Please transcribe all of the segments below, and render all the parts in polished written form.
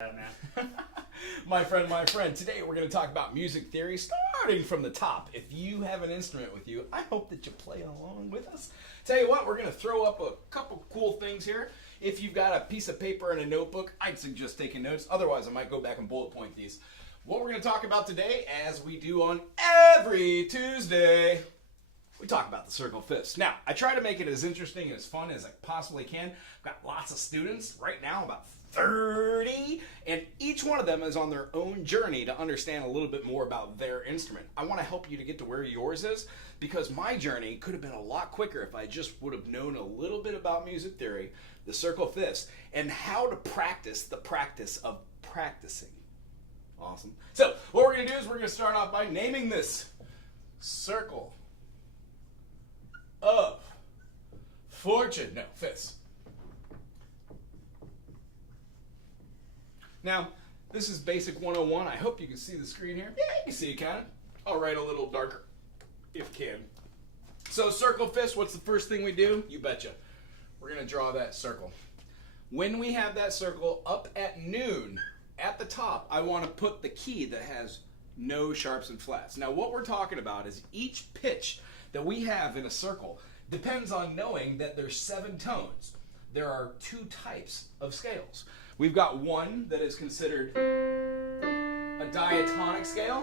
Man. My friend, today we're going to talk about music theory starting from the top. If you have an instrument with you, I hope that you play along with us. Tell you what, we're going to throw up a couple cool things here. If you've got a piece of paper and a notebook, I'd suggest taking notes. Otherwise, I might go back and bullet point these. What we're going to talk about today, as we do on every Tuesday, we talk about the circle fifths. Now, I try to make it as interesting and as fun as I possibly can. I've got lots of students right now, about 30, and each one of them is on their own journey to understand a little bit more about their instrument. I want to help you to get to where yours is, because my journey could have been a lot quicker if I just would have known a little bit about music theory, the circle fifths, and how to practice the practice of practicing. Awesome. So, what we're going to do is we're going to start off by naming this circle of fortune. No, fifths. Now, this is basic 101. I hope you can see the screen here. Yeah, you can see it kind of. I'll write a little darker, if can. So, circle fifths, what's the first thing we do? You betcha. We're going to draw that circle. When we have that circle up at noon, at the top, I want to put the key that has no sharps and flats. Now, what we're talking about is each pitch that we have in a circle depends on knowing that there's 7 tones. There are 2 types of scales. We've got one that is considered a diatonic scale,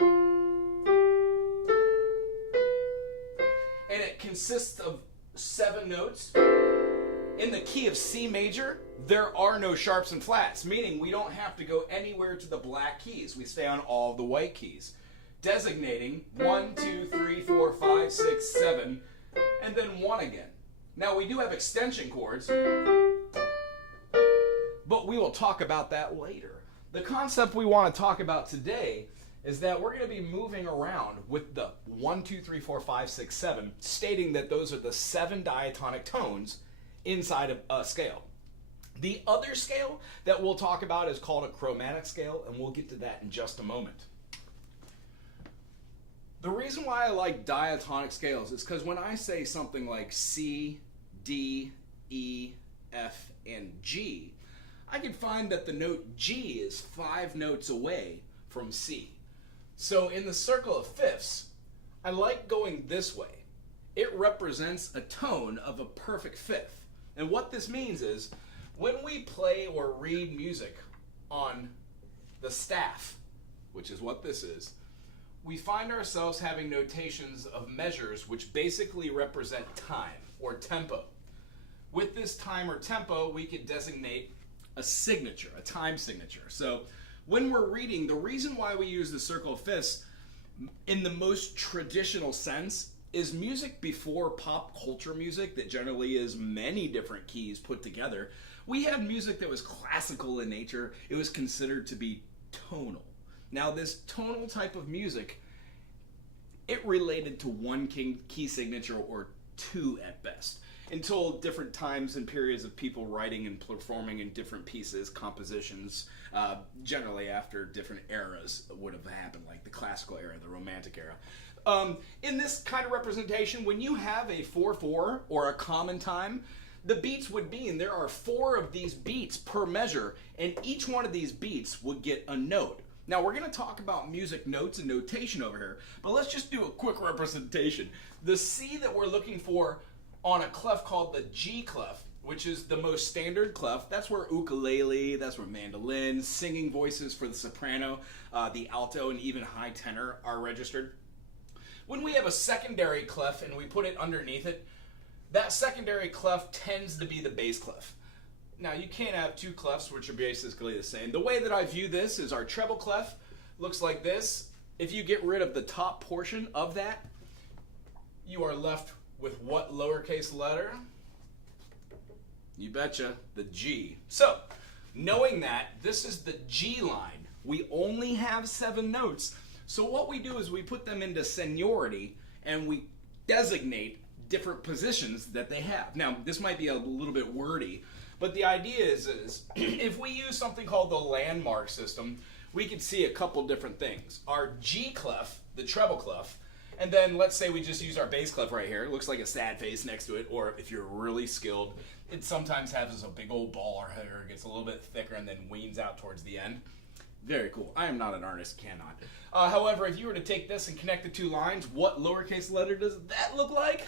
and it consists of 7 notes. In the key of C major, there are no sharps and flats, meaning we don't have to go anywhere to the black keys. We stay on all the white keys, designating 1, 2, 3, 4, 5, 6, 7, and then 1 again. Now, we do have extension chords, but we will talk about that later. The concept we want to talk about today is that we're going to be moving around with the 1, 2, 3, 4, 5, 6, 7, stating that those are the 7 diatonic tones inside of a scale. The other scale that we'll talk about is called a chromatic scale, and we'll get to that in just a moment. The reason why I like diatonic scales is because when I say something like C, D, E, F, and G, I can find that the note G is 5 notes away from C. So in the circle of fifths, I like going this way. It represents a tone of a perfect fifth. And what this means is, when we play or read music on the staff, which is what this is, we find ourselves having notations of measures which basically represent time or tempo. With this time or tempo, we could designate a signature, a time signature. So when we're reading, the reason why we use the circle of fifths in the most traditional sense is music before pop culture music that generally is many different keys put together. We had music that was classical in nature. It was considered to be tonal. Now, this tonal type of music, it related to 1 key signature or 2 at best, until different times and periods of people writing and performing in different pieces, compositions, generally after different eras would have happened, like the classical era, the romantic era. In this kind of representation, when you have a 4/4 or a common time, the beats would be, and there are 4 of these beats per measure, and each one of these beats would get a note. Now, we're going to talk about music notes and notation over here, but let's just do a quick representation. The C that we're looking for on a clef called the G clef, which is the most standard clef. That's where ukulele, that's where mandolin, singing voices for the soprano, the alto, and even high tenor are registered. When we have a secondary clef and we put it underneath it, that secondary clef tends to be the bass clef. Now, you can't have 2 clefs which are basically the same. The way that I view this is our treble clef looks like this. If you get rid of the top portion of that, you are left with what lowercase letter? You betcha, the G. So, knowing that this is the G line, we only have 7 notes. So what we do is we put them into seniority and we designate different positions that they have. Now, this might be a little bit wordy, but the idea is if we use something called the landmark system, we can see a couple different things. Our G clef, the treble clef, And then let's say we just use our bass clef right here. It looks like a sad face next to it, or if you're really skilled, it sometimes has a big old ball or hair, gets a little bit thicker and then weans out towards the end. Very cool. I am not an artist, cannot. However, if you were to take this and connect the two lines, what lowercase letter does that look like?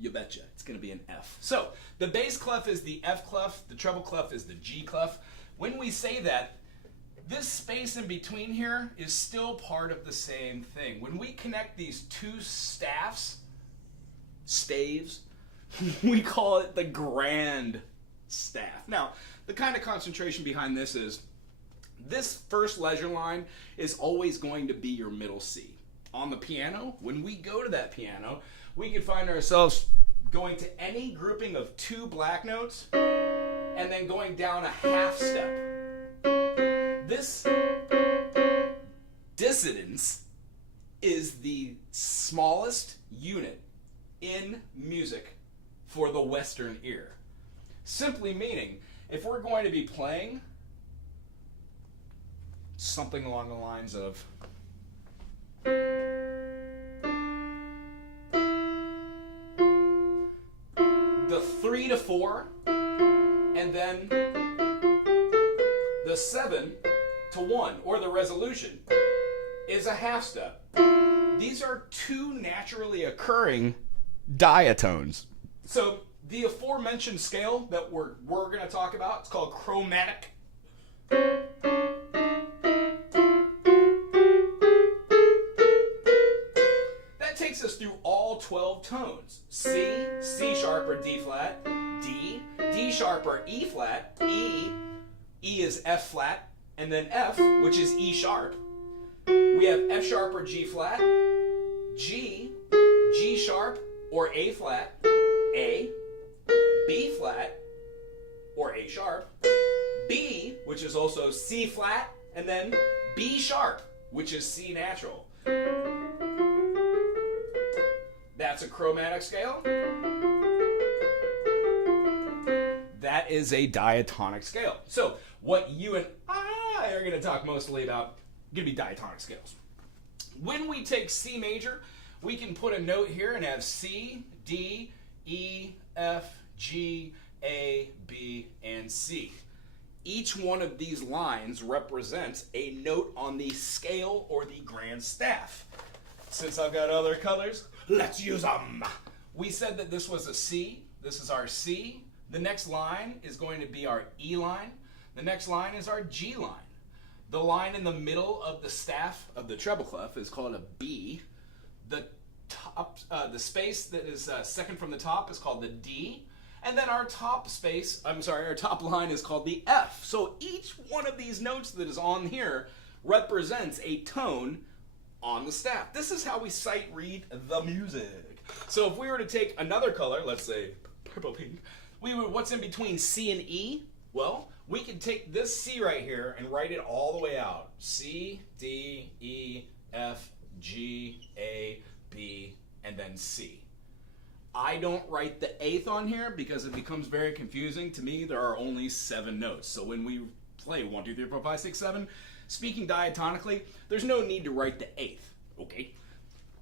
You betcha. It's going to be an F. So the bass clef is the F clef, the treble clef is the G clef. When we say that, this space in between here is still part of the same thing. When we connect these two staves, we call it the grand staff. Now, the kind of concentration behind this is, this first leisure line is always going to be your middle C. On the piano, when we go to that piano, we can find ourselves going to any grouping of two black notes and then going down a half step. This dissonance is the smallest unit in music for the Western ear. Simply meaning, if we're going to be playing something along the lines of the 3 to 4 and then the 7 to 1, or the resolution, is a half step. These are two naturally occurring diatones. So the aforementioned scale that we're going to talk about, it's called chromatic. That takes us through all 12 tones. C, C sharp or D flat, D, D sharp or E flat, E is F flat, and then F, which is E sharp. We have F sharp or G flat, G, G sharp or A flat, A, B flat or A sharp, B, which is also C flat, and then B sharp, which is C natural. That's a chromatic scale. That is a diatonic scale. So what you and I are going to talk mostly about going to be diatonic scales. When we take C major, we can put a note here and have C, D, E, F, G, A, B, and C. Each one of these lines represents a note on the scale or the grand staff. Since I've got other colors, let's use them. We said that this was a C. This is our C. The next line is going to be our E line. The next line is our G line. The line in the middle of the staff of the treble clef is called a B. The top, the space that is second from the top is called the D. And then our top line is called the F. So each one of these notes that is on here represents a tone on the staff. This is how we sight read the music. So if we were to take another color, let's say purple pink, what's in between C and E? Well, we can take this C right here and write it all the way out. C, D, E, F, G, A, B, and then C. I don't write the eighth on here because it becomes very confusing. To me, there are only 7 notes. So when we play 1, 2, 3, 4, 5, 6, 7, speaking diatonically, there's no need to write the eighth, okay?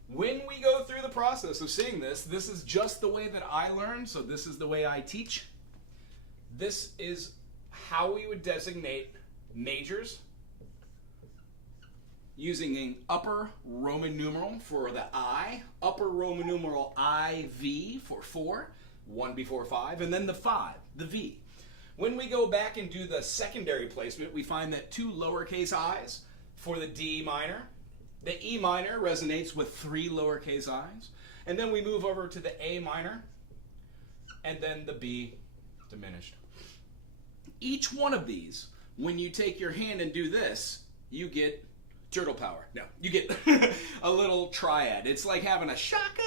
When we go through the process of seeing this is just the way that I learn, so this is the way I teach. This is how we would designate majors using an upper Roman numeral for the I, upper Roman numeral IV for 4, 1 before 5, and then the 5, the V. When we go back and do the secondary placement, we find that 2 lowercase i's for the D minor. The E minor resonates with 3 lowercase i's. And then we move over to the A minor, and then the B diminished. Each one of these, when you take your hand and do this, you get turtle power. No, you get a little triad. It's like having a shaka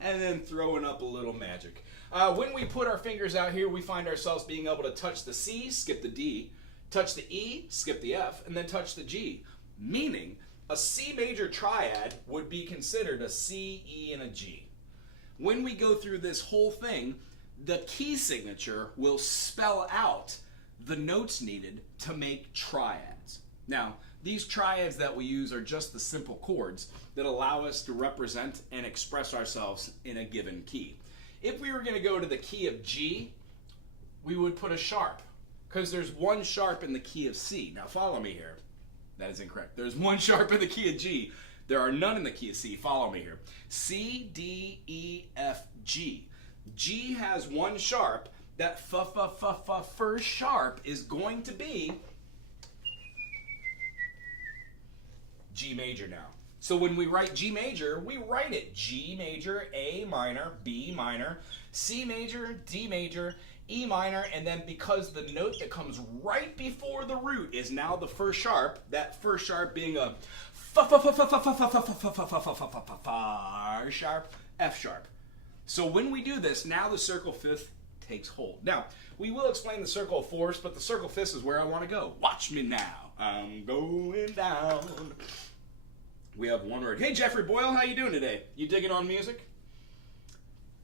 and then throwing up a little magic. When we put our fingers out here, we find ourselves being able to touch the C, skip the D, touch the E, skip the F, and then touch the G. Meaning, a C major triad would be considered a C, E, and a G. When we go through this whole thing, the key signature will spell out the notes needed to make triads. Now, these triads that we use are just the simple chords that allow us to represent and express ourselves in a given key. If we were going to go to the key of G, we would put a sharp, because there's one sharp in the key of C. Now follow me here. That is incorrect. There's one sharp in the key of G. There are none in the key of C. Follow me here. C, D, E, F, G. G has one sharp. That first sharp is going to be G major now. So when we write G major, we write it G major, A minor, B minor, C major, D major, E minor, and then because the note that comes right before the root is now the first sharp, that first sharp being a sharp, F sharp. So when we do this, now the circle fifth takes hold. Now, we will explain the circle of fourths, but the circle fifths is where I want to go. Watch me now. I'm going down. We have one word. Hey, Jeffrey Boyle, how you doing today? You digging on music?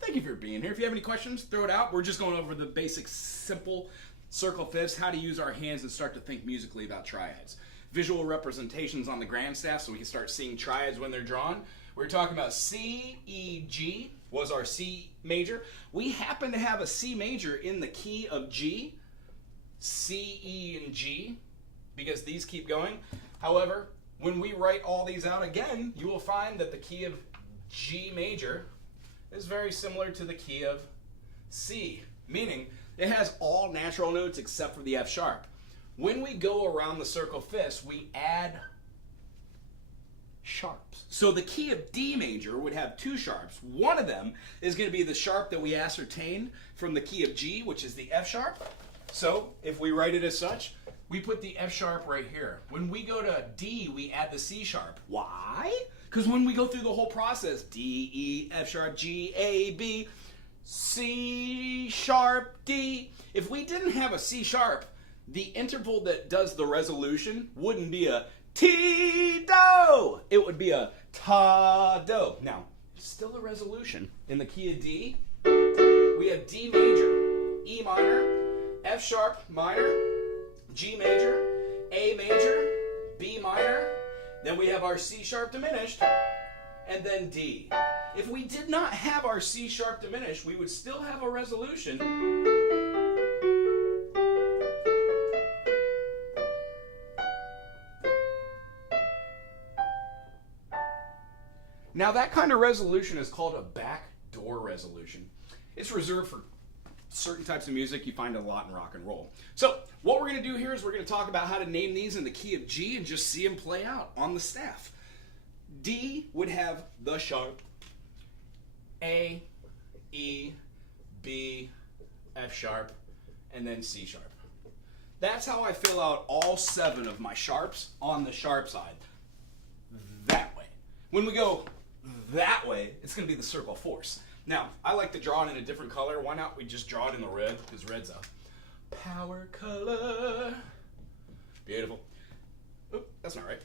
Thank you for being here. If you have any questions, throw it out. We're just going over the basic, simple circle fifths, how to use our hands and start to think musically about triads. Visual representations on the grand staff so we can start seeing triads when they're drawn. We're talking about C, E, G was our C major. We happen to have a C major in the key of G, C, E, and G, because these keep going. However, when we write all these out again, you will find that the key of G major is very similar to the key of C, meaning it has all natural notes except for the F sharp. When we go around the circle fifths, we add sharps. So the key of D major would have two sharps. One of them is going to be the sharp that we ascertained from the key of G, which is the F sharp. So if we write it as such, we put the F sharp right here. When we go to D, we add the C sharp. Why? Because when we go through the whole process, D, E, F sharp, G, A, B, C sharp, D. If we didn't have a C sharp, the interval that does the resolution wouldn't be a T-do. It would be a ta-do. Now, still a resolution. In the key of D, we have D major, E minor, F sharp minor, G major, A major, B minor, then we have our C sharp diminished, and then D. If we did not have our C sharp diminished, we would still have a resolution. Now that kind of resolution is called a backdoor resolution. It's reserved for certain types of music. You find it a lot in rock and roll. So what we're going to do here is we're going to talk about how to name these in the key of G and just see them play out on the staff. D would have the sharp, A, E, B, F sharp, and then C sharp. That's how I fill out all 7 of my sharps on the sharp side. That way. When we go that way, it's going to be the circle of fourths. Now, I like to draw it in a different color. Why not we just draw it in the red? Because red's a power color. Beautiful. Oop, that's not right.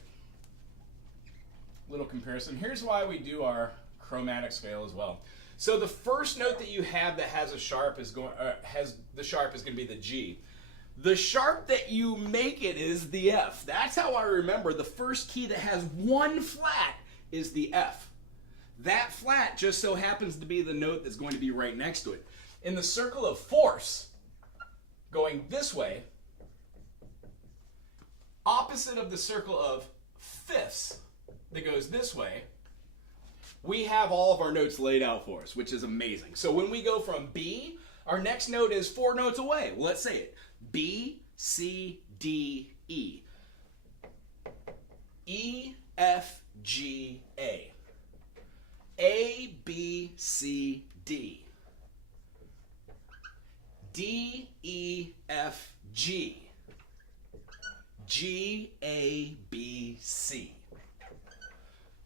Little comparison. Here's why we do our chromatic scale as well. So the first note that you have that has a sharp is going to be the G. The sharp that you make it is the F. That's how I remember the first key that has one flat is the F. That flat just so happens to be the note that's going to be right next to it. In the circle of fourths, going this way, opposite of the circle of fifths that goes this way, we have all of our notes laid out for us, which is amazing. So when we go from B, our next note is 4 notes away. Well, let's say it. B, C, D, E. E, F, G, A. A, B, C, D. D, E, F, G. G, A, B, C.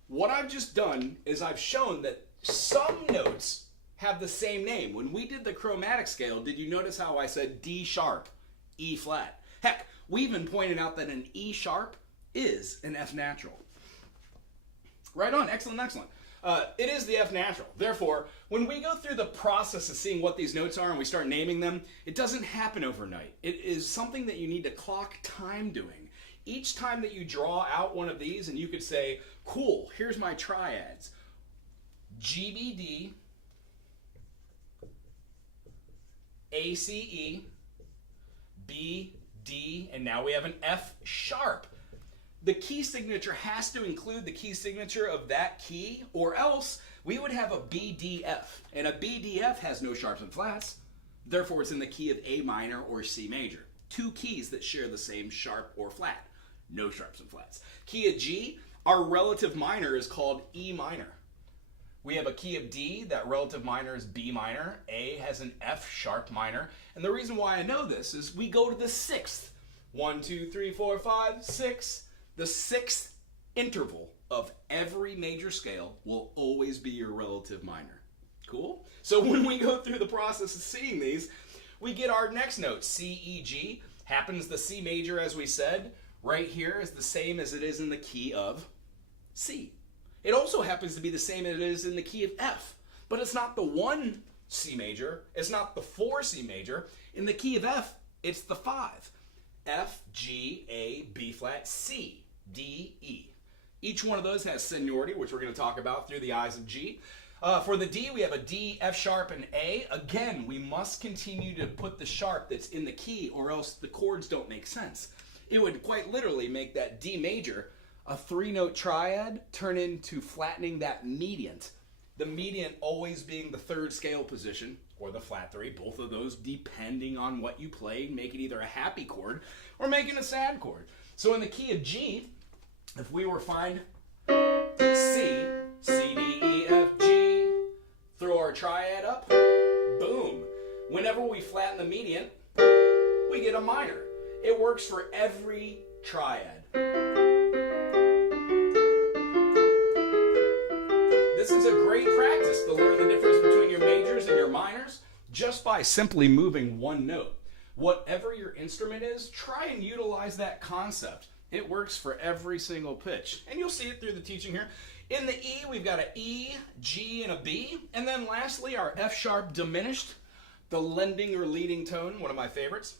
What I've just done is I've shown that some notes have the same name. When we did the chromatic scale, did you notice how I said D sharp, E flat? Heck, we even pointed out that an E sharp is an F natural. Right on, excellent, excellent. It is the F natural. Therefore, when we go through the process of seeing what these notes are and we start naming them, it doesn't happen overnight. It is something that you need to clock time doing. Each time that you draw out one of these, and you could say, cool, here's my triads. GBD, ACE, B, D, and now we have an F sharp. The key signature has to include the key signature of that key, or else we would have a BDF. And a BDF has no sharps and flats. Therefore, it's in the key of A minor or C major. Two keys that share the same sharp or flat. No sharps and flats. Key of G, our relative minor is called E minor. We have a key of D, that relative minor is B minor. A has an F sharp minor. And the reason why I know this is we go to the sixth. 1, 2, 3, 4, 5, 6. The sixth interval of every major scale will always be your relative minor. Cool? So when we go through the process of seeing these, we get our next note, C, E, G. Happens the C major, as we said, right here is the same as it is in the key of C. It also happens to be the same as it is in the key of F, but it's not the 1 C major, it's not the 4 C major. In the key of F, it's the 5. F, G, A, B flat, C, D, E. Each one of those has seniority, which we're going to talk about through the eyes of G. For the D, we have a D, F sharp, and A. Again, we must continue to put the sharp that's in the key, or else the chords don't make sense. It would quite literally make that D major, a 3-note triad, turn into flattening that mediant. The mediant always being the 3rd scale position, or the flat 3, both of those depending on what you play, make it either a happy chord or make it a sad chord. So in the key of G, if we were find C, C, D, E, F, G, throw our triad up, boom. Whenever we flatten the mediant, we get a minor. It works for every triad. This is a great practice to learn the difference between your majors and your minors just by simply moving one note. Whatever your instrument is, try and utilize that concept. It works for every single pitch. And you'll see it through the teaching here. In the E, we've got an E, G, and a B. And then lastly, our F sharp diminished, the lending or leading tone, one of my favorites,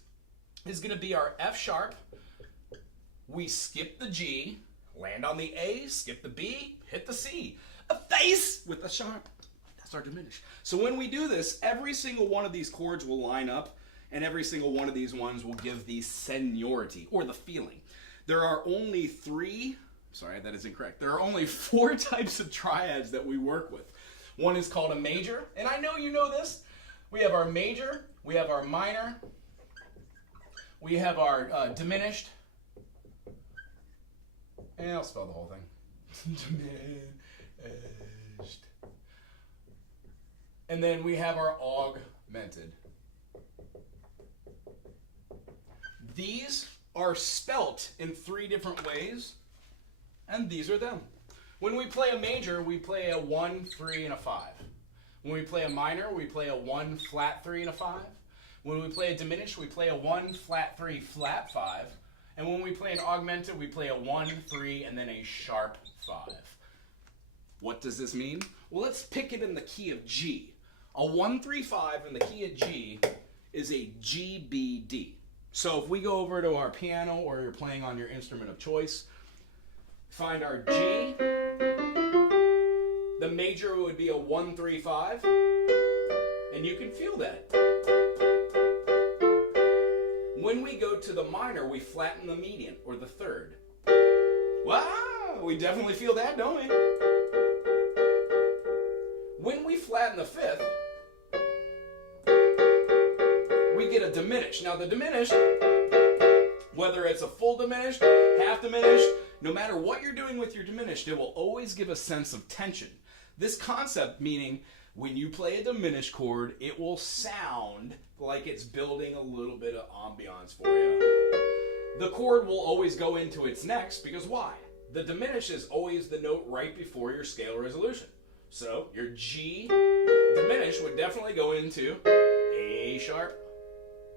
is going to be our F sharp. We skip the G, land on the A, skip the B, hit the C. A face with a sharp. That's our diminished. So when we do this, every single one of these chords will line up, and every single one of these ones will give the seniority, or the feeling. There are only 4 types of triads that we work with. One is called a major, and I know you know this. We have our major, we have our minor, we have our diminished, and I'll spell the whole thing. Diminished. And then we have our augmented. These are spelt in 3 different ways, and these are them. When we play a major, we play a 1, 3, and a 5. When we play a minor, we play a 1, flat 3, and a 5. When we play a diminished, we play a 1, flat 3, flat 5. And when we play an augmented, we play a 1, 3, and then a sharp 5. What does this mean? Well, let's pick it in the key of G. A 1, 3, 5 in the key of G is a GBD. So if we go over to our piano or you're playing on your instrument of choice, find our G. The major would be a 1, 3, 5. And you can feel that. When we go to the minor, we flatten the median, or the 3rd. Wow, we definitely feel that, don't we? When we flatten the 5th, we get a diminished. Now the diminished, whether it's a full diminished, half diminished, no matter what you're doing with your diminished, it will always give a sense of tension. This concept meaning when you play a diminished chord, it will sound like it's building a little bit of ambiance for you. The chord will always go into its next, because why? The diminished is always the note right before your scale resolution. So your G diminished would definitely go into A sharp,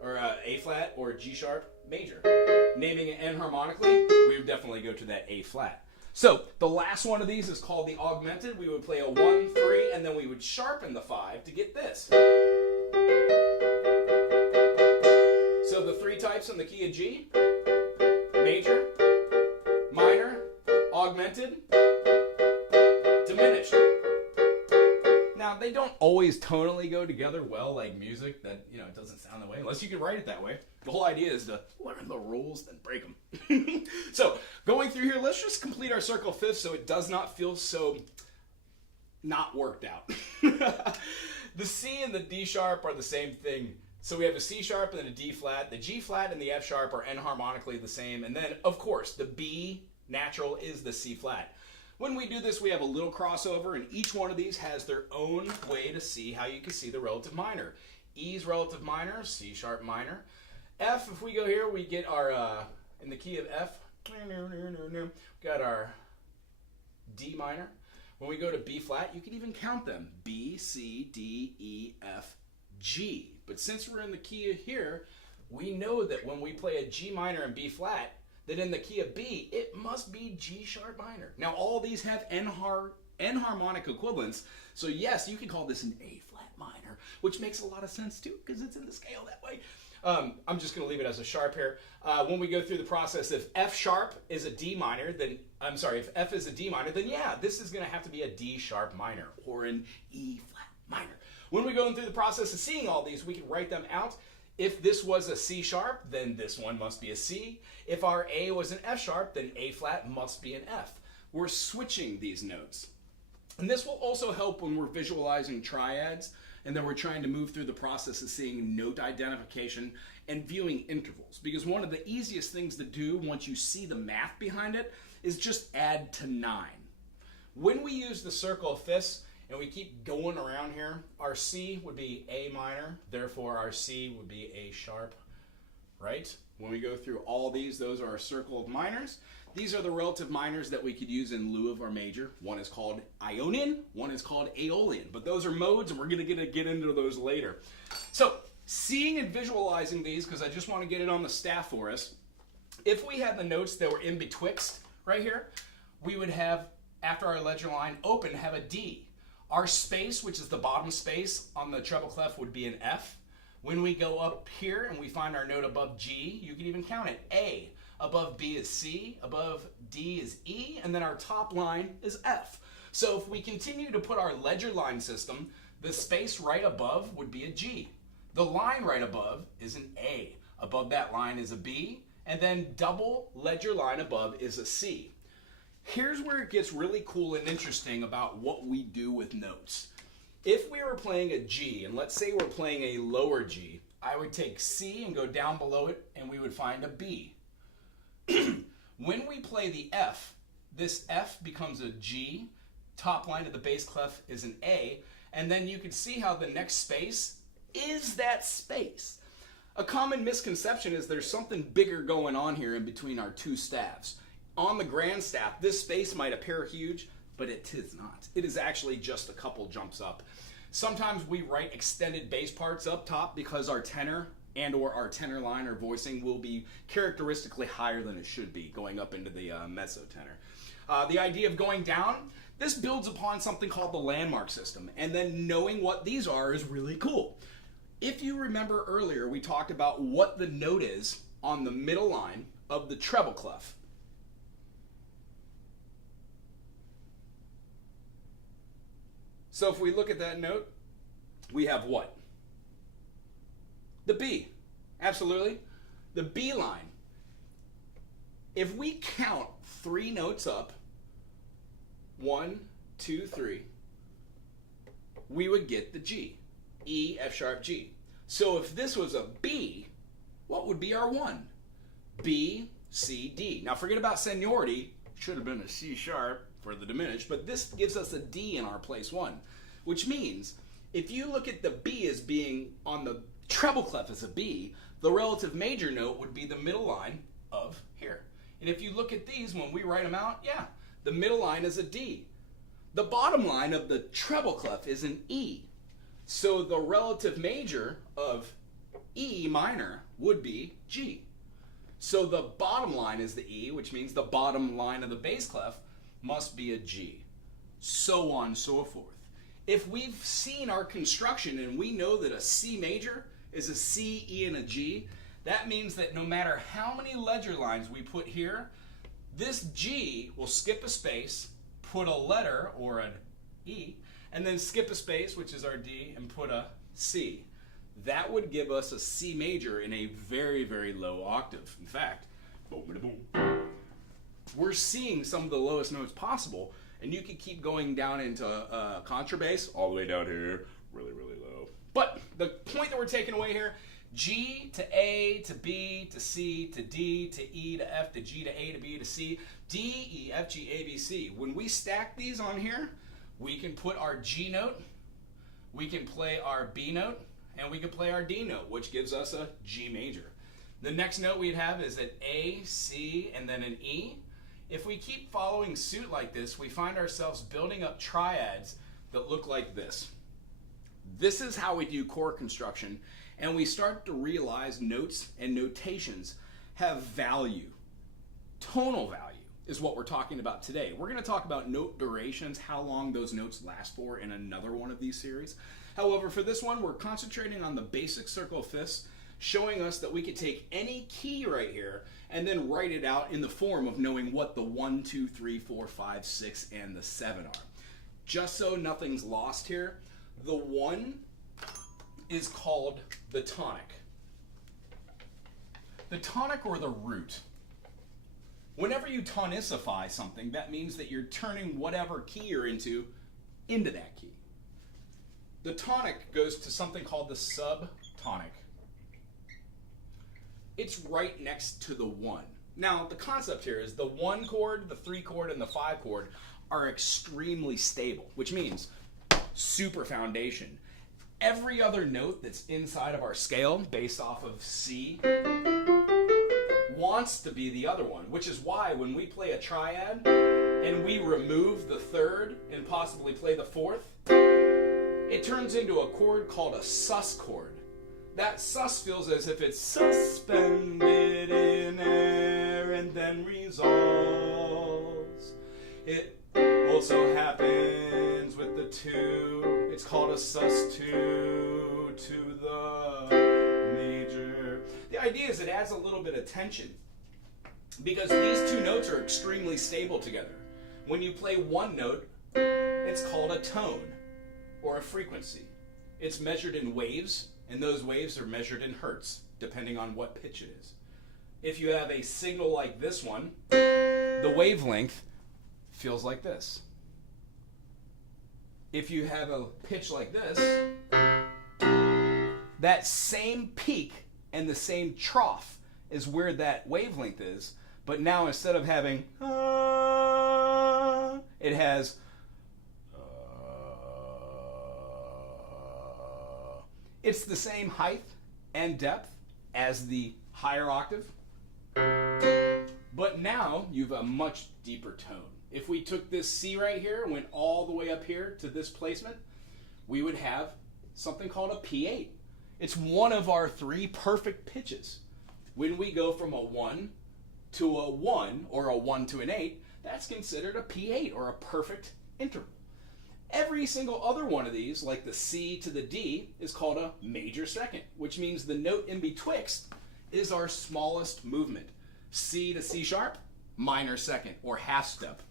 or A flat, or G sharp major. Naming it enharmonically, we would definitely go to that A flat. So the last one of these is called the augmented. We would play a 1, 3, and then we would sharpen the 5 to get this. So the 3 types in the key of G: major, augmented, diminished. Now, they don't always tonally go together well like music. That, it doesn't sound that way unless you can write it that way. The whole idea is to learn the rules, then break them. So, going through here, let's just complete our circle fifth so it does not feel so not worked out. The C and the D sharp are the same thing. So we have a C sharp and then a D flat. The G flat and the F sharp are enharmonically the same. And then, of course, the B natural is the C flat. When we do this, we have a little crossover, and each one of these has their own way to see how you can see the relative minor. E's relative minor, C sharp minor. F, if we go here, we get our, in the key of F, we got our D minor. When we go to B flat, you can even count them. B, C, D, E, F, G. But since we're in the key of here, we know that when we play a G minor and B flat, that in the key of B, it must be G sharp minor. Now, all these have enharmonic equivalents, so yes, you can call this an A flat minor, which makes a lot of sense too, because it's in the scale that way. I'm just going to leave it as a sharp here. When we go through the process, if F sharp is a D minor, then, I'm sorry, if F is a D minor, then yeah, this is going to have to be a D sharp minor, or an E flat minor. When we go through the process of seeing all these, we can write them out. If this was a C sharp, then this one must be a C. If our A was an F sharp, then A flat must be an F. We're switching these notes. And this will also help when we're visualizing triads, and then we're trying to move through the process of seeing note identification and viewing intervals. Because one of the easiest things to do once you see the math behind it is just add to 9. When we use the circle of fifths, and we keep going around here, our C would be A minor, therefore our C would be A sharp, right? When we go through all these, those are our circle of minors. These are the relative minors that we could use in lieu of our major. One is called Ionian, one is called Aeolian, but those are modes, and we're gonna get into those later. So, seeing and visualizing these, because I just want to get it on the staff for us, if we had the notes that were in betwixt right here, we would have, after our ledger line open, have a D. Our space, which is the bottom space on the treble clef, would be an F. When we go up here and we find our note above G, you can even count it, A. Above B is C, above D is E, and then our top line is F. So if we continue to put our ledger line system, the space right above would be a G. The line right above is an A. Above that line is a B, and then double ledger line above is a C. Here's where it gets really cool and interesting about what we do with notes. If we were playing a G, and let's say we're playing a lower G, I would take C and go down below it, and we would find a B. When we play the F, this F becomes a G, top line of the bass clef is an A, and then you can see how the next space is that space. A common misconception is there's something bigger going on here in between our two staves. On the grand staff, this space might appear huge, but it is not. It is actually just a couple jumps up. Sometimes we write extended bass parts up top because our tenor and or our tenor line or voicing will be characteristically higher than it should be going up into the mezzo tenor. The idea of going down, this builds upon something called the landmark system, and then knowing what these are is really cool. If you remember earlier, we talked about what the note is on the middle line of the treble clef. So if we look at that note, we have what? The B. Absolutely. The B line. If we count 3 notes up, 1, 2, 3, we would get the G. E, F sharp, G. So if this was a B, what would be our 1? B, C, D. Now forget about seniority. Should have been a C sharp for the diminished, but this gives us a D in our place 1, which means if you look at the B as being on the treble clef as a B, the relative major note would be the middle line of here. And if you look at these, when we write them out, yeah, the middle line is a D. The bottom line of the treble clef is an E. So the relative major of E minor would be G. So the bottom line is the E, which means the bottom line of the bass clef must be a G. So on and so forth. If we've seen our construction and we know that a C major is a C, E, and a G, that means that no matter how many ledger lines we put here, This G will skip a space, put a letter or an E, and then skip a space, which is our D, and put a C. That would give us a C major in a very, very low octave. In fact, we're seeing some of the lowest notes possible, and you could keep going down into contrabass all the way down here, really, really low. But the point that we're taking away here, G to A to B to C to D to E to F to G to A to B to C, D, E, F, G, A, B, C. When we stack these on here, we can put our G note, we can play our B note, and we can play our D note, which gives us a G major. The next note we'd have is an A, C, and then an E. If we keep following suit like this, we find ourselves building up triads that look like this. This is how we do chord construction, and we start to realize notes and notations have value. Tonal value is what we're talking about today. We're going to talk about note durations, how long those notes last for in another one of these series. However, for this one, we're concentrating on the basic circle of fifths, showing us that we could take any key right here and then write it out in the form of knowing what the 1, 2, 3, 4, 5, 6, and the 7 are. Just so nothing's lost here, the 1 is called the tonic. The tonic or the root. Whenever you tonicify something, that means that you're turning whatever key you're into that key. The tonic goes to something called the subtonic. It's right next to the 1. Now, the concept here is the 1 chord, the 3 chord, and the 5 chord are extremely stable, which means super foundation. Every other note that's inside of our scale, based off of C, wants to be the other one, which is why when we play a triad and we remove the 3rd and possibly play the 4th, it turns into a chord called a sus chord. That sus feels as if it's suspended in air and then resolves. It also happens with the 2. It's called a sus 2 to the major. The idea is it adds a little bit of tension because these 2 notes are extremely stable together. When you play one note, it's called a tone or a frequency. It's measured in waves, and those waves are measured in hertz, depending on what pitch it is. If you have a signal like this one, the wavelength feels like this. If you have a pitch like this, that same peak and the same trough is where that wavelength is, but now instead of having it has it's the same height and depth as the higher octave, but now you have a much deeper tone. If we took this C right here and went all the way up here to this placement, we would have something called a P8. It's one of our 3 perfect pitches. When we go from a 1 to a 1 or a 1 to an 8, that's considered a P8 or a perfect interval. Every single other one of these, like the C to the D, is called a major second, which means the note in betwixt is our smallest movement. C to C sharp, minor second, or half step.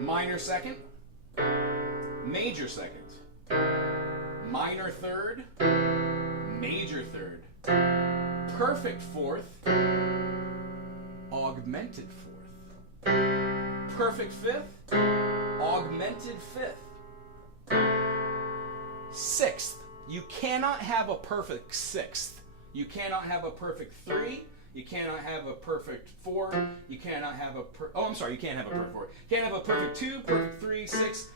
Minor second, major second. Minor third, major third. Perfect fourth, augmented fourth. Perfect fifth, augmented fifth. Sixth. You cannot have a perfect sixth. You cannot have a perfect 3. You cannot have a perfect 4. You cannot have a you can't have a perfect 4. You can't have a perfect 2, perfect 3, 6,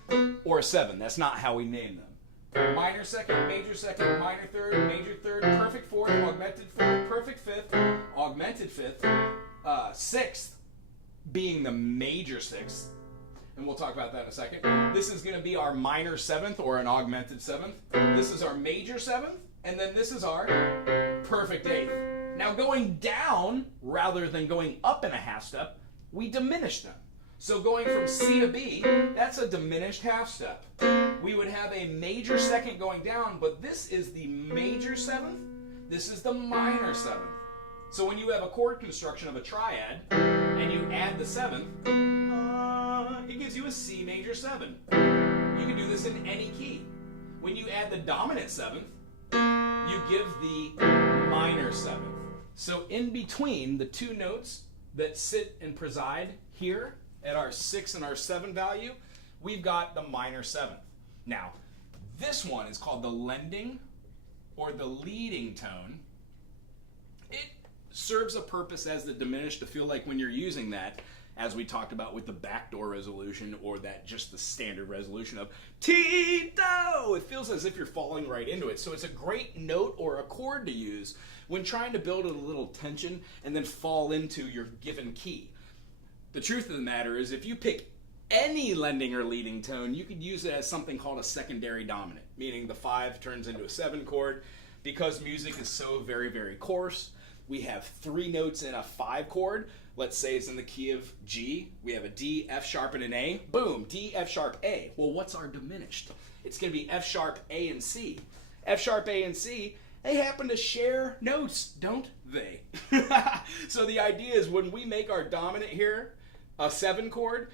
or a 7. That's not how we name them. Minor second, major second, minor third, major third, perfect 4th, augmented 4th, perfect 5th, augmented 5th, 6th being the major 6th. And we'll talk about that in a second. This is going to be our minor 7th or an augmented 7th. This is our major 7th, and then this is our perfect 8th. Now going down rather than going up in a half step, we diminish them. So going from C to B, that's a diminished half step. We would have a major second going down, but this is the major 7th, this is the minor 7th. So when you have a chord construction of a triad and you add the seventh, it gives you a C major 7. You can do this in any key. When you add the dominant seventh, you give the minor seventh. So in between the two notes that sit and preside here at our 6 and our 7 value, we've got the minor seventh. Now, this one is called the lending or the leading tone. It serves a purpose as the diminished to feel like when you're using that, as we talked about with the backdoor resolution or that just the standard resolution of T-do, it feels as if you're falling right into it. So it's a great note or a chord to use when trying to build a little tension and then fall into your given key. The truth of the matter is if you pick any lending or leading tone, you could use it as something called a secondary dominant, meaning the 5 turns into a 7 chord. Because music is so very, very coarse, we have 3 notes in a 5 chord. Let's say it's in the key of G. We have a D, F sharp, and an A. Boom, D, F sharp, A. Well, what's our diminished? It's going to be F sharp, A, and C. F sharp, A, and C, they happen to share notes, don't they? So the idea is when we make our dominant here, a 7 chord,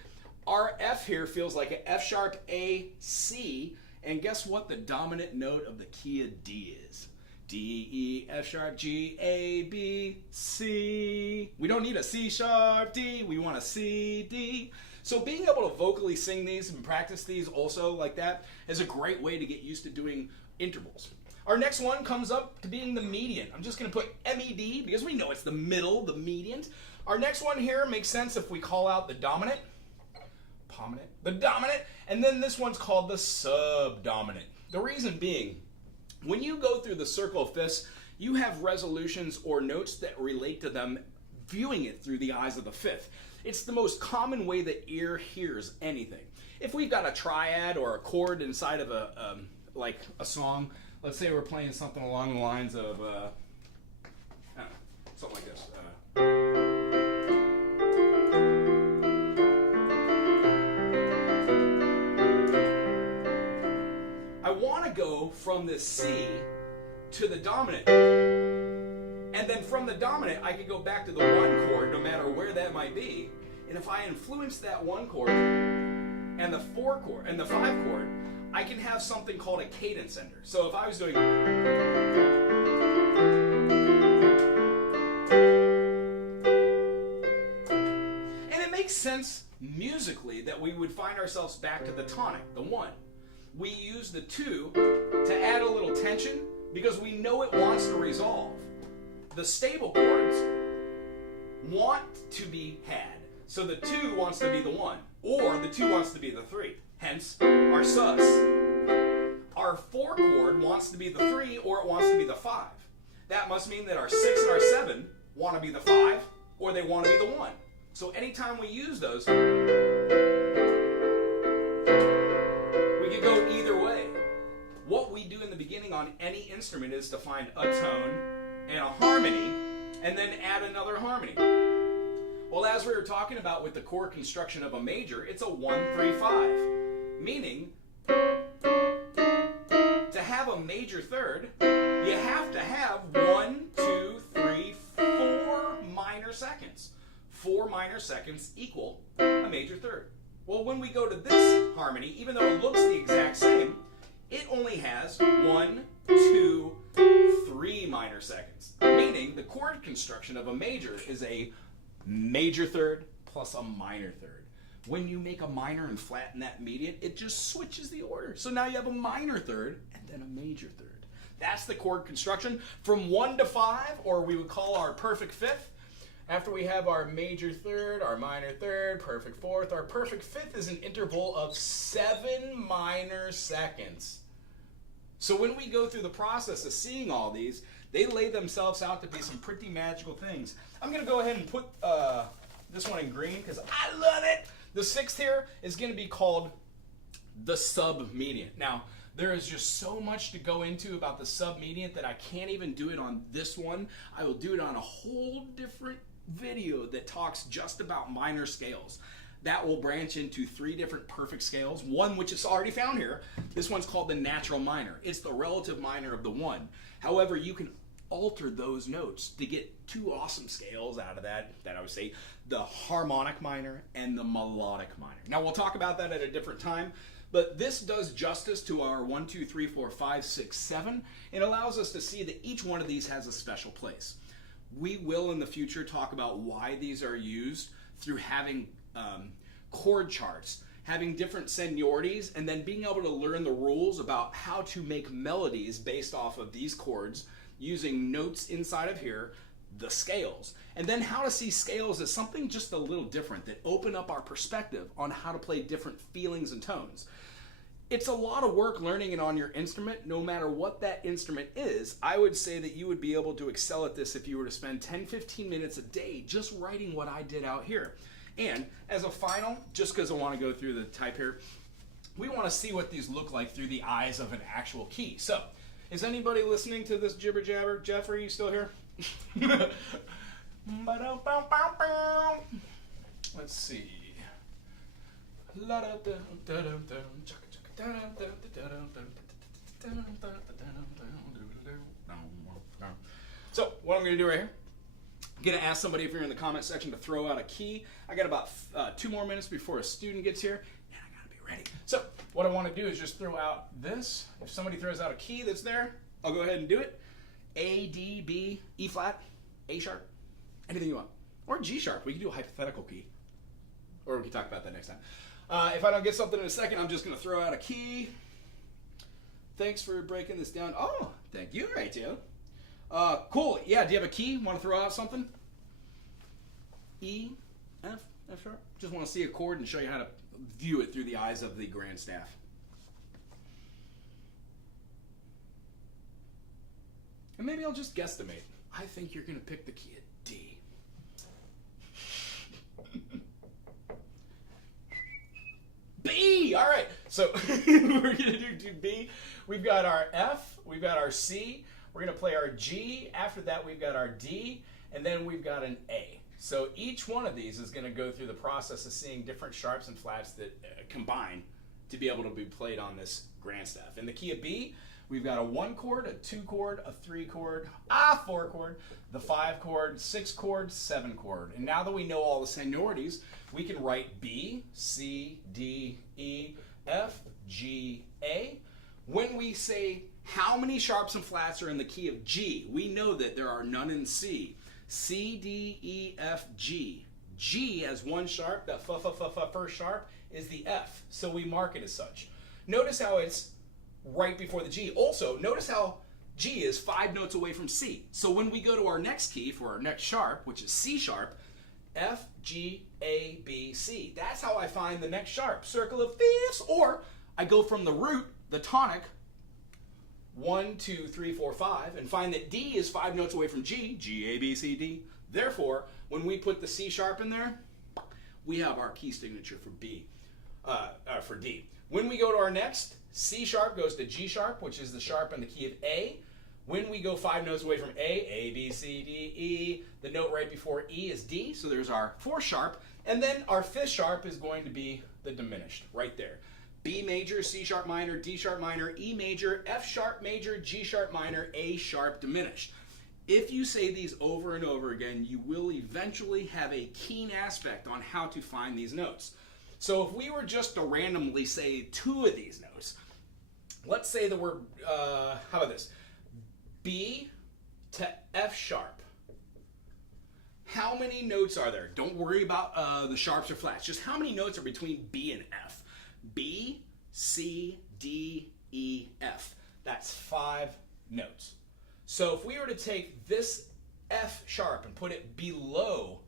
our F here feels like an F sharp, A, C, and guess what the dominant note of the key of D is? D, E, F sharp, G, A, B, C. We don't need a C sharp, D. We want a C, D. So being able to vocally sing these and practice these also like that is a great way to get used to doing intervals. Our next one comes up to being the median. I'm just going to put M-E-D because we know it's the middle, the median. Our next one here makes sense if we call out the dominant, the dominant, and then this one's called the subdominant. The reason being, when you go through the circle of fifths, you have resolutions or notes that relate to them viewing it through the eyes of the fifth. It's the most common way the ear hears anything. If we've got a triad or a chord inside of like a song, let's say we're playing something along the lines of, I don't know, something like this. I want to go from the C to the dominant. And then from the dominant, I could go back to the 1 chord, no matter where that might be. And if I influence that 1 chord and the 4 chord and the 5 chord, I can have something called a cadence ender. So if I was doing, and it makes sense musically that we would find ourselves back to the tonic, the 1. We use the 2 to add a little tension because we know it wants to resolve. The stable chords want to be had. So the 2 wants to be the 1, or the 2 wants to be the 3. Hence, our sus. Our 4 chord wants to be the 3, or it wants to be the 5. That must mean that our 6 and our 7 want to be the 5, or they want to be the 1. So anytime we use those, we can go either way. What we do in the beginning on any instrument is to find a tone and a harmony, and then add another harmony. Well, as we were talking about with the chord construction of a major, it's a 1-3-5, meaning to have a major third, you have to have 1, 2, 3, 4 minor seconds. 4 minor seconds equal a major third. Well, when we go to this harmony, even though it looks the exact same, it only has 1, 2, 3 minor seconds, meaning the chord construction of a major is a major third plus a minor third. When you make a minor and flatten that median, it just switches the order. So now you have a minor third and then a major third. That's the chord construction from 1 to 5, or we would call our perfect fifth. After we have our major third, our minor third, perfect fourth, our perfect fifth is an interval of 7 minor seconds. So when we go through the process of seeing all these, they lay themselves out to be some pretty magical things. I'm going to go ahead and put this one in green because I love it. The 6th here is going to be called the submedian. Now, there is just so much to go into about the submedian that I can't even do it on this one. I will do it on a whole different video that talks just about minor scales. That will branch into 3 different perfect scales. One which is already found here. This one's called the natural minor. It's the relative minor of the 1. However, you can alter those notes to get two awesome scales out of that I would say the harmonic minor and the melodic minor. Now we'll talk about that at a different time, but this does justice to our 1, 2, 3, 4, 5, 6, 7. It allows us to see that each one of these has a special place. We will in the future talk about why these are used through having chord charts, having different seniorities, and then being able to learn the rules about how to make melodies based off of these chords using notes inside of here, the scales, and then how to see scales as something just a little different that open up our perspective on how to play different feelings and tones. It's a lot of work learning it on your instrument, no matter what that instrument is. I would say that you would be able to excel at this if you were to spend 10-15 minutes a day just writing what I did out here. And as a final, just because I want to go through the type here, we want to see what these look like through the eyes of an actual key. So, is anybody listening to this jibber jabber? Jeff, are you still here? Let's see. So, what I'm going to do right here, I'm going to ask somebody if you're in the comment section to throw out a key. I got about 2 more minutes before a student gets here, and I got to be ready. So, what I want to do is just throw out this. If somebody throws out a key that's there, I'll go ahead and do it. A, D, B, E flat, A sharp, anything you want. Or G sharp. We can do a hypothetical key. Or we can talk about that next time. If I don't get something in a second, I'm just going to throw out a key. Thanks for breaking this down. Oh, thank you, Rachel. Cool. Yeah, do you have a key? Want to throw out something? E, F, F sharp. Just want to see a chord and show you how to view it through the eyes of the grand staff. And maybe I'll just guesstimate. I think you're going to pick the key at D. B! All right. So we're going to do B. We've got our F. We've got our C. We're going to play our G. After that, we've got our D. And then we've got an A. So each one of these is going to go through the process of seeing different sharps and flats that combine to be able to be played on this grand staff. In the key of B, we've got a 1 chord, a 2 chord, a 3 chord, a 4 chord, the 5 chord, 6 chord, 7 chord. And now that we know all the seniorities, we can write B, C, D, E, F, G, A. When we say how many sharps and flats are in the key of G, we know that there are none in C. C, D, E, F, G. G as 1 sharp, that first sharp, is the F. So we mark it as such. Notice how it's right before the G. Also, notice how G is 5 notes away from C. So when we go to our next key for our next sharp, which is C sharp, F, G, A, B, C. That's how I find the next sharp. Circle of fifths, or I go from the root, the tonic, 1, 2, 3, 4, 5, and find that D is 5 notes away from G, G, A, B, C, D. Therefore, when we put the C sharp in there, we have our key signature for B, for D. When we go to our next, C sharp goes to G sharp, which is the sharp in the key of A. When we go 5 notes away from A, B, C, D, E, the note right before E is D, so there's our 4th sharp, and then our 5th sharp is going to be the diminished, right there. B major, C sharp minor, D sharp minor, E major, F sharp major, G sharp minor, A sharp diminished. If you say these over and over again, you will eventually have a keen aspect on how to find these notes. So if we were just to randomly say 2 of these notes, let's say that we're, how about this? B to F sharp. How many notes are there? Don't worry about the sharps or flats. Just how many notes are between B and F? B, C, D, E, F. That's 5 notes. So if we were to take this F sharp and put it below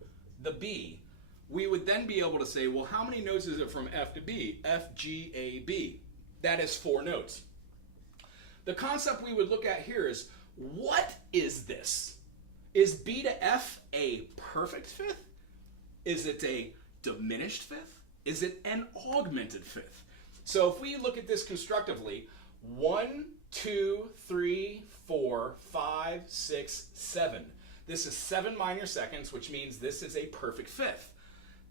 the B, we would then be able to say, well, how many notes is it from F to B? F, G, A, B. That is 4 notes. The concept we would look at here is, what is this? Is B to F a perfect fifth? Is it a diminished fifth? Is it an augmented fifth? So if we look at this constructively, 1, 2, 3, 4, 5, 6, 7. This is 7 minor seconds, which means this is a perfect fifth.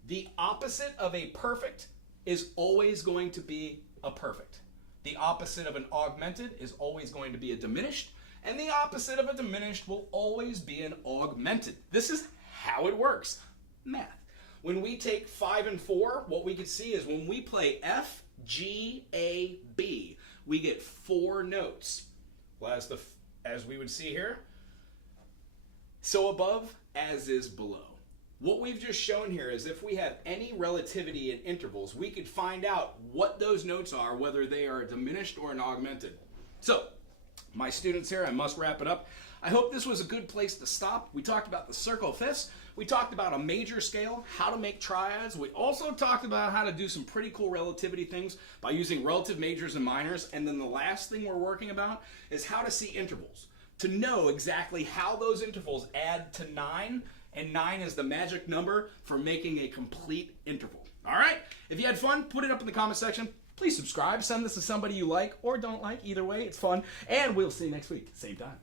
The opposite of a perfect is always going to be a perfect. The opposite of an augmented is always going to be a diminished, And the opposite of a diminished will always be an augmented. This is how it works. Math. When we take 5 and 4, what we can see is when we play F, G, A, B, we get 4 notes. Well, as we would see here, so above as is below. What we've just shown here is if we have any relativity in intervals, we could find out what those notes are, whether they are diminished or an augmented. So, my students here, I must wrap it up. I hope this was a good place to stop. We talked about the circle of fifths. We talked about a major scale, how to make triads. We also talked about how to do some pretty cool relativity things by using relative majors and minors. And then the last thing we're working about is how to see intervals, to know exactly how those intervals add to 9, and 9 is the magic number for making a complete interval. All right? If you had fun, put it up in the comment section. Please subscribe. Send this to somebody you like or don't like. Either way, it's fun. And we'll see you next week, same time.